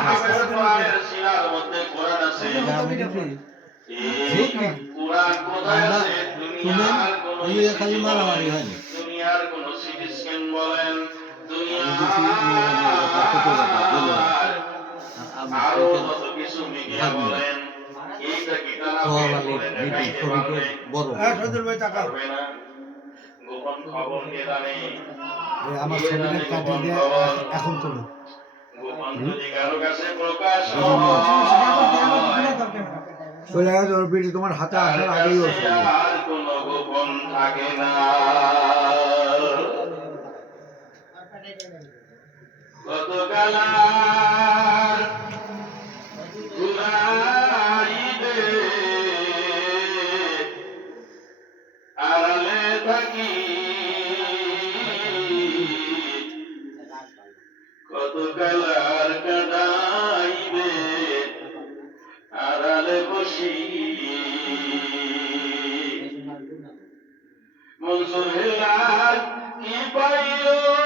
হাফেজ কোরআনের সিনার মধ্যে কোরআন আছে এই কোরআন কোথায় আছে দুনিয়ার কোন খালি মারামারি হয়নি দুনিয়ার কোন সিটি স্ক্যান বলেন আরো কত কিছু মিডিয়া বলেন এইটা কি তারা পারবে না গোপন খবর নিয়ে জানে আমার ছবিটা কাটিয়ে দিয়ে এখন তোলো গোপন যদি কারো কাছে প্রকাশ চলে গেছে ওর পিঠে তোমার হাতে আসার আগেই আর কোনো গোপন থাকে না কত কালার ঘুরাইবে আড়ালে থাকি কত কালার কাদাইবে আড়ালে বসি মনসুর হেলাল কি পাইলো